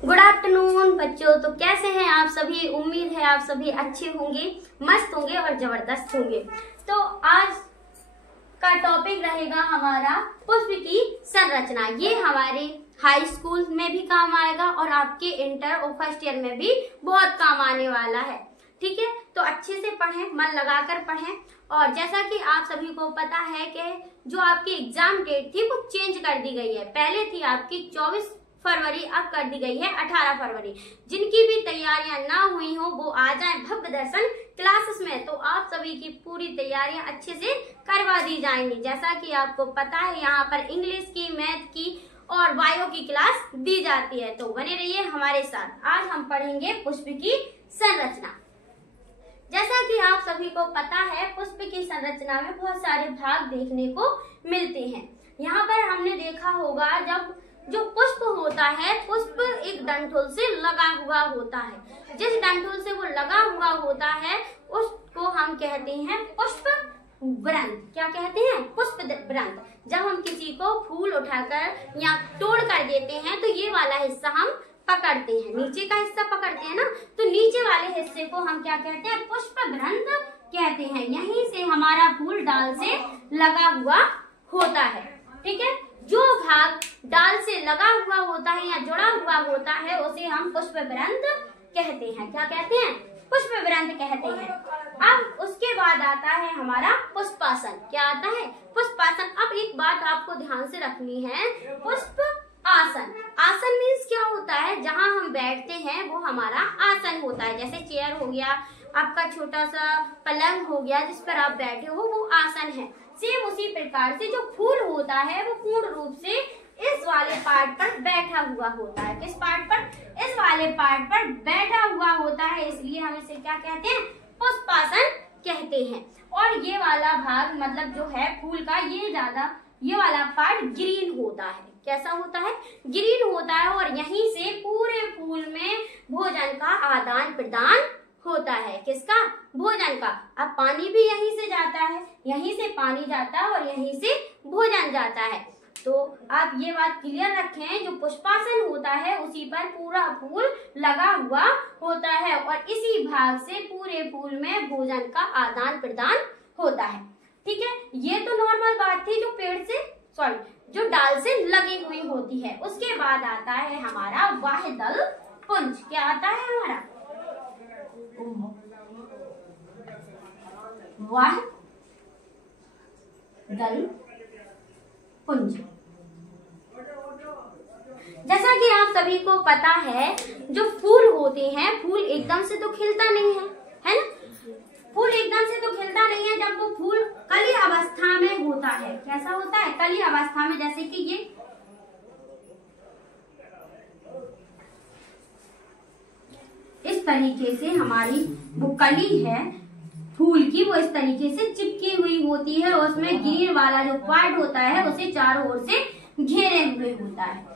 Good afternoon बच्चों। तो कैसे हैं आप सभी? उम्मीद है आप सभी अच्छे होंगे, मस्त होंगे और जबरदस्त होंगे। तो आज का टॉपिक रहेगा हमारा पुष्प की संरचना। ये हमारे हाई स्कूल में भी काम आएगा और आपके इंटर और फर्स्ट ईयर में भी बहुत काम आने वाला है। ठीक है, तो अच्छे से पढ़ें, मन लगाकर पढ़ें। और जैसा कि आप सभी को पता है कि जो आपकी एग्जाम डेट थी वो चेंज कर दी गई है। पहले थी आपकी 24 फरवरी, अब कर दी गई है 18 फरवरी। जिनकी भी तैयारियां ना हुई हो वो आ जाए भव्य दर्शन क्लासेस में, तो आप सभी की पूरी तैयारियां अच्छे से करवा दी जाएंगी। जैसा कि आपको पता है यहाँ पर इंग्लिश की, मैथ की और बायो की क्लास दी जाती है, तो बने रहिए हमारे साथ। आज हम पढ़ेंगे पुष्प की संरचना। जैसा कि आप सभी को पता है पुष्प की संरचना में बहुत सारे भाग देखने को मिलते हैं। यहाँ पर हमने देखा होगा जब जो पुष्प होता है, पुष्प एक डंठल से लगा हुआ होता है। जिस डंठल से वो लगा हुआ होता है उसको हम कहते हैं पुष्प वृंत। क्या कहते हैं? पुष्प वृंत। जब हम किसी को फूल उठाकर या तोड़ कर देते हैं तो ये वाला हिस्सा हम पकड़ते हैं, नीचे का हिस्सा पकड़ते हैं ना, तो नीचे वाले हिस्से को हम क्या कहते हैं? पुष्प वृंत कहते हैं। यहीं से हमारा फूल डाल से लगा हुआ होता है। ठीक है, जो भाग डाल से लगा हुआ होता है या जुड़ा हुआ होता है उसे हम पुष्प वृंत कहते हैं। क्या कहते हैं? पुष्प वृंत कहते हैं। अब उसके बाद आता है हमारा पुष्पासन। क्या आता है? पुष्पासन। अब एक बात आपको ध्यान से रखनी है, पुष्प आसन। आसन मीन्स क्या होता है? जहां हम बैठते हैं वो हमारा आसन होता है। जैसे चेयर हो गया, आपका छोटा सा पलंग हो गया जिस पर आप बैठे हो, वो आसन है। सेम उसी प्रकार से जो फूल होता है वो पूर्ण रूप से इस वाले पार्ट पर बैठा हुआ होता है। किस पार्ट पर? इस वाले पार्ट पर बैठा हुआ होता है, इसलिए हम इसे क्या कहते हैं? पुष्पासन कहते हैं। और ये वाला भाग मतलब जो है फूल का, ये वाला पार्ट ग्रीन होता है। कैसा होता है? ग्रीन होता है। और यहीं से पूरे फूल में भोजन का आदान प्रदान होता है। किसका? भोजन का। अब पानी भी यहीं से जाता है, यहीं से पानी जाता है और यहीं से भोजन जाता है। तो आप ये बात क्लियर रखें, जो पुष्पासन होता है उसी पर पूरा फूल लगा हुआ होता है और इसी भाग से पूरे फूल में भोजन का आदान प्रदान होता है। ठीक है, ये तो नॉर्मल बात थी जो जो डाल से लगी हुई होती है। उसके बाद आता है हमारा वाह्यदल पुंज। क्या आता है हमारा? वाह्यदल पुंज। जैसा कि आप सभी को पता है जो फूल होते हैं, फूल एकदम से तो खिलता नहीं है ना? फूल एकदम से तो खिलता नहीं है। जब वो फूल कली अवस्था में होता है, कैसा होता है? कली अवस्था में। जैसे कि ये इस तरीके से हमारी वो कली है फूल की, वो इस तरीके से चिपकी हुई होती है। उसमें ग्रीन वाला जो पार्ट होता है उसे चारों ओर से घेरे हुए होता है।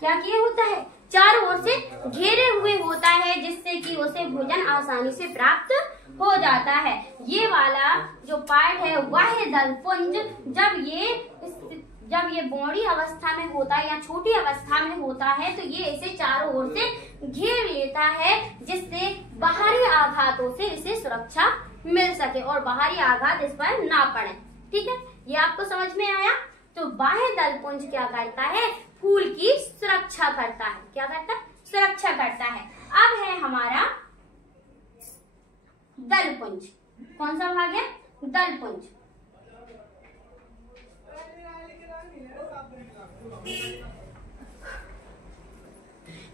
क्या किया होता है? चारों ओर से घेरे हुए होता है, जिससे कि उसे भोजन आसानी से प्राप्त हो जाता है। ये वाला जो पार्ट है वाह्यदल पुंज, जब ये बड़ी अवस्था में होता है या छोटी अवस्था में होता है तो ये इसे चारों ओर से घेर लेता है, जिससे बाहरी आघातों से इसे सुरक्षा मिल सके और बाहरी आघात इस पर ना पड़े। ठीक है, ये आपको समझ में आया? तो वाह्यदल पुंज क्या करता है? फूल की सुरक्षा करता है। क्या करता है? सुरक्षा करता है। अब है हमारा दल पुंज। कौन सा भाग है? दल पुंज।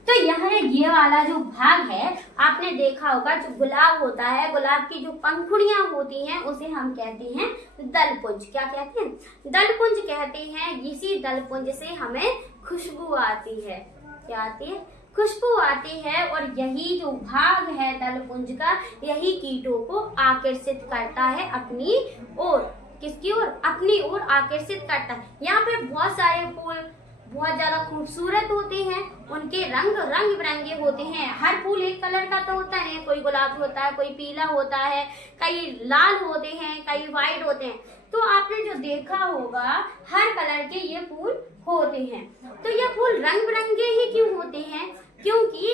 तो यहाँ ये वाला जो भाग है, आपने देखा होगा जो गुलाब होता है, गुलाब की जो पंखुड़ियां होती हैं उसे हम कहते हैं दलपुंज। क्या कहते हैं? दलपुंज कहते हैं। इसी दलपुंज से हमें खुशबू आती है। क्या आती है? खुशबू आती है। और यही जो भाग है दलपुंज का, यही कीटों को आकर्षित करता है अपनी ओर। किसकी ओर? अपनी ओर आकर्षित करता है। यहाँ पे बहुत सारे फूल बहुत ज्यादा खूबसूरत होते हैं, उनके रंग बिरंगे होते हैं। हर फूल एक कलर का तो होता नहीं, कोई गुलाबी होता है, कोई पीला होता है, कई लाल होते हैं, कई व्हाइट होते हैं। तो आपने जो देखा होगा हर कलर के ये फूल होते हैं। तो ये फूल रंग बिरंगे ही क्यों होते हैं? क्योंकि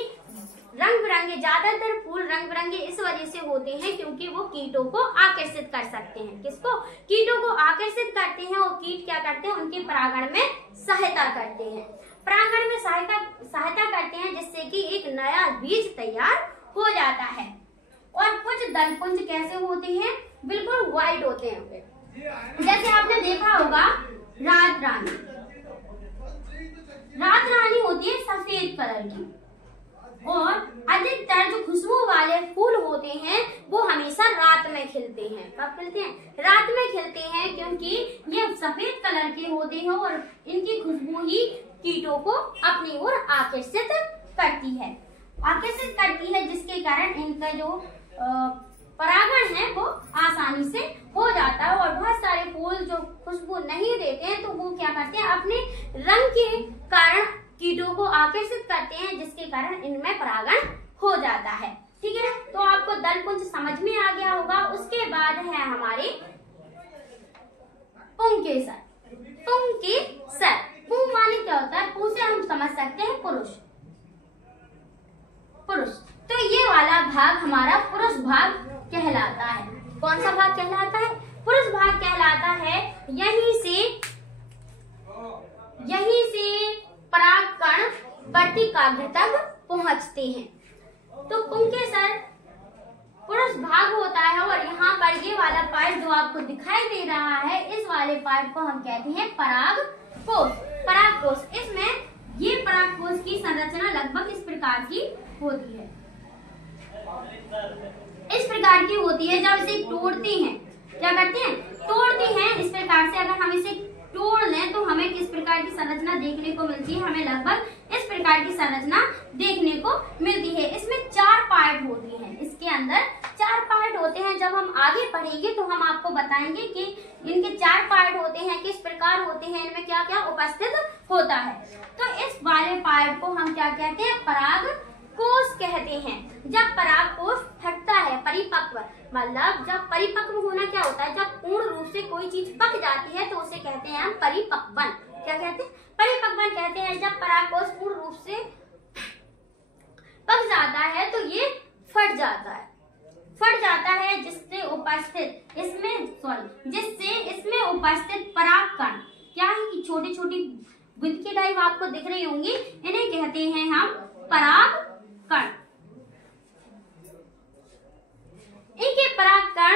रंग बिरंगे, ज्यादातर फूल रंग बिरंगे इस वजह से होते हैं क्योंकि वो कीटों को आकर्षित कर सकते हैं। किसको? कीटों को आकर्षित करते हैं और कीट क्या करते हैं? उनके परागण में सहायता करते हैं। परागण में सहायता करते हैं जिससे कि एक नया बीज तैयार हो जाता है। और कुछ दलपुंज कैसे होते हैं? बिल्कुल व्हाइट होते हैं। जैसे आपने देखा होगा रात रानी। रात रानी होती है सफेद कलर की, और अधिकतर जो खुशबू वाले फूल होते हैं वो हमेशा रात में खिलते हैं। कब खिलते हैं? रात में खिलते हैं, क्योंकि ये सफेद कलर के होते हैं और इनकी खुशबू ही कीटों को अपनी ओर आकर्षित करती है, जिसके कारण इनका जो परागण है वो आसानी से हो जाता है। और बहुत सारे फूल जो खुशबू नहीं देते हैं तो वो क्या करते हैं? अपने रंग के कारण कीटों को आकर्षित करते हैं, जिसके कारण इनमें परागण हो जाता है। ठीक है, तो आपको दलपुंज समझ में आ गया होगा। उसके बाद है हमारे पुंकेसर। पुंग माने क्या होता है? पू से हम समझ सकते हैं पुरुष। तो ये वाला भाग हमारा पुरुष भाग कहलाता है। कौन सा भाग कहलाता है? पुरुष भाग कहलाता है। यहीं से परागकण वर्तिकाग्र तक पहुंचते हैं। तो पुंकेसर पुरुष भाग होता है, और यहाँ पर ये वाला पार्ट जो आपको दिखाई दे रहा है, इस वाले पार्ट को हम कहते हैं परागकोश। इसमें ये परागकोश की संरचना लगभग इस प्रकार की होती है। जब इसे तोड़ते हैं, क्या करते हैं? तोड़ते हैं। इस प्रकार से अगर हम इसे तोड़ लें तो हमें किस प्रकार की संरचना देखने को मिलती है? हमें लगभग इस प्रकार की संरचना देखने को मिलती है। इसमें 4 पार्ट होती हैं। इसके अंदर 4 पार्ट होते हैं। जब हम आगे पढ़ेंगे तो हम आपको बताएंगे कि इनके 4 पार्ट होते हैं, किस प्रकार होते हैं, इनमें क्या क्या उपस्थित होता है। तो इस वाले पार्ट को हम क्या कहते हैं? परागकोश कहते हैं। जब परागकोश फटता है, परिपक्व, मतलब जब परिपक्व होना क्या होता है? जब पूर्ण रूप से कोई चीज पक जाती है तो उसे कहते हैं हम परिपक्वन। क्या कहते हैं? परिपक्वन कहते हैं। जब परागकोश पूर्ण रूप से पक जाता है तो ये फट जाता है, जिससे इसमें उपस्थित परागकण, क्या है कि छोटी छोटी गुदकी टाइप आपको दिख रही होंगी, इन्हें कहते हैं हम परागकण। इनके परागकण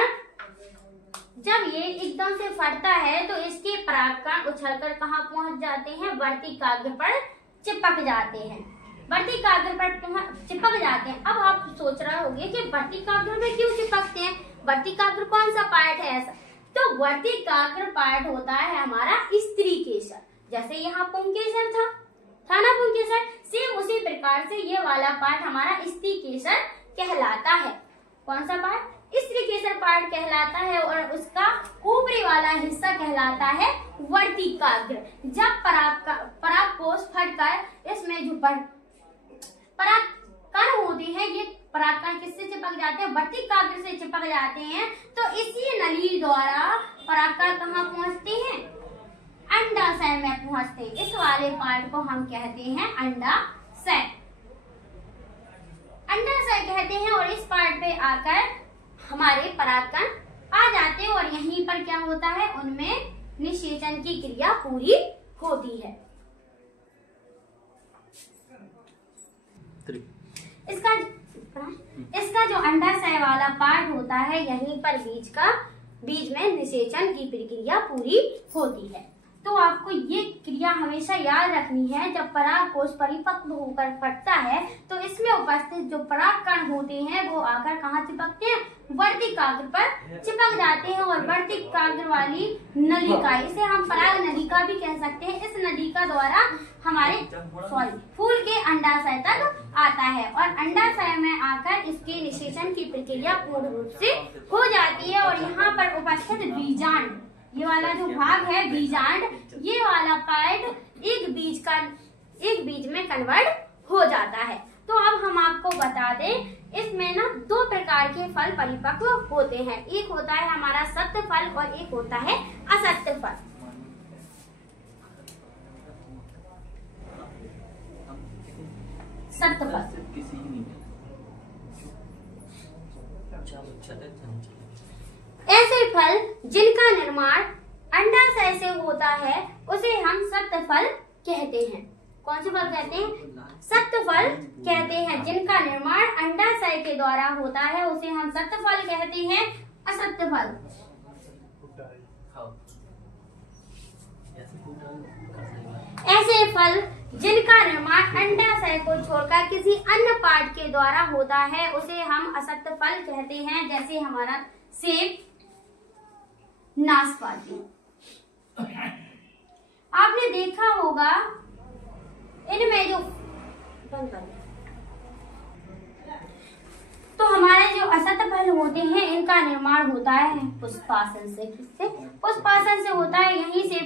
जब ये एकदम से फटता है तो इसके परागकण उछलकर कहाँ पहुंच जाते हैं? वर्तिकाग्र पर चिपक जाते हैं। अब आप सोच रहे होंगे कि वर्तिकाग्र में क्यों चिपकते हैं? वर्तिकाग्र कौन सा पार्ट है ऐसा? तो वर्तिकाग्र पार्ट होता है हमारा स्त्री केसर। जैसे यहाँ पुंकेसर था ना पुंकेसर, सेम उसी प्रकार से ये वाला पार्ट हमारा स्त्री केसर कहलाता है। कौन सा पार्ट? स्त्री केसर पार्ट कहलाता है। और उसका ऊपरी वाला हिस्सा कहलाता है वर्तिकाग्र। जब परागकोश फटकर इसमें जो परागकण होते हैं, ये परागकण किससे चिपक जाते हैं? वर्तिकाग्र से चिपक जाते हैं। तो इसी नली द्वारा परागकण कहाँ पहुंचते हैं? अंडाशय में पहुंचते हैं। इस वाले पार्ट को हम कहते हैं अंडाशय कहते हैं। और इस पार्ट पे आकर हमारे परागकण आ जाते हैं, और यहीं पर क्या होता है? उनमें निषेचन की क्रिया पूरी होती है। इसका जो अंडाशय वाला पार्ट होता है, यहीं पर बीज में निषेचन की प्रक्रिया पूरी होती है। तो आपको ये क्रिया हमेशा याद रखनी है। जब परागकोश परिपक्व होकर फटता है तो इसमें उपस्थित जो परागकण होते हैं वो आकर कहाँ चिपकते हैं? वर्तिकाग्र पर चिपक जाते हैं। और वर्तिकाग्र वाली नलिका, इसे हम पराग नलिका भी कह सकते हैं, इस नलिका द्वारा हमारे फूल के अंडाशय तक आता है। और अंडाशय में आकर इसके निषेचन की प्रक्रिया पूर्ण रूप से हो जाती है। और यहाँ पर उपस्थित बीजांड, ये वाला जो भाग है बीजांड, ये वाला पार्ट एक बीज में कन्वर्ट हो जाता है। तो अब हम आपको बता दें, इसमें ना 2 प्रकार के फल परिपक्व होते हैं। एक होता है हमारा सत्य फल और एक होता है असत्य फल। सख्त फल। ऐसे फल जिनका निर्माण अंडाशय से होता है उसे हम सख्त फल कहते हैं। कौन से फल कहते हैं? सख्त फल कहते हैं। जिनका निर्माण अंडाशय के द्वारा होता है उसे हम सख्त फल कहते हैं। असख्त फल ऐसे फल जिनका निर्माण अंडाशय को छोड़कर किसी अन्य पार्ट के द्वारा होता है उसे हम असख्त फल कहते हैं। जैसे हमारा सेब, नाशपाती। आपने देखा होगा इनमें जो तो हमारे जो असत फल होते हैं इनका निर्माण होता है पुष्पासन से। किससे? पुष्पासन से होता है। यहीं से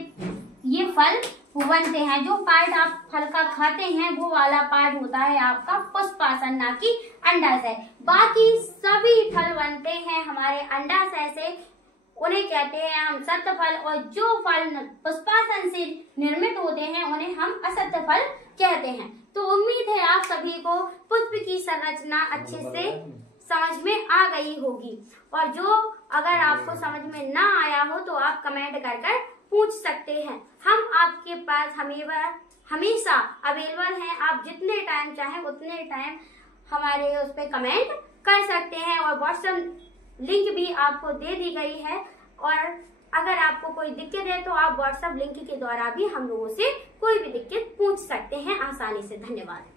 ये फल बनते हैं। जो पार्ट आप फल का खाते हैं वो वाला पार्ट होता है आपका पुष्पासन, ना कि अंडाशय। बाकी सभी फल बनते हैं हमारे अंडाशय से, उन्हें कहते हैं हम सख्त फल। और जो फल पुष्पासन से निर्मित होते हैं उन्हें हम असत फल कहते हैं। तो उम्मीद है आप सभी को पुष्प की संरचना अच्छे से समझ में आ गई होगी। और जो अगर आपको समझ में ना आया हो तो आप कमेंट कर पूछ सकते हैं। हम आपके पास हमेशा अवेलेबल हैं। आप जितने टाइम चाहें उतने टाइम हमारे उस पर कमेंट कर सकते हैं। और व्हाट्सएप लिंक भी आपको दे दी गई है। और अगर आपको कोई दिक्कत है तो आप व्हाट्सएप लिंक के द्वारा भी हम लोगों से कोई भी दिक्कत पूछ सकते हैं आसानी से। धन्यवाद।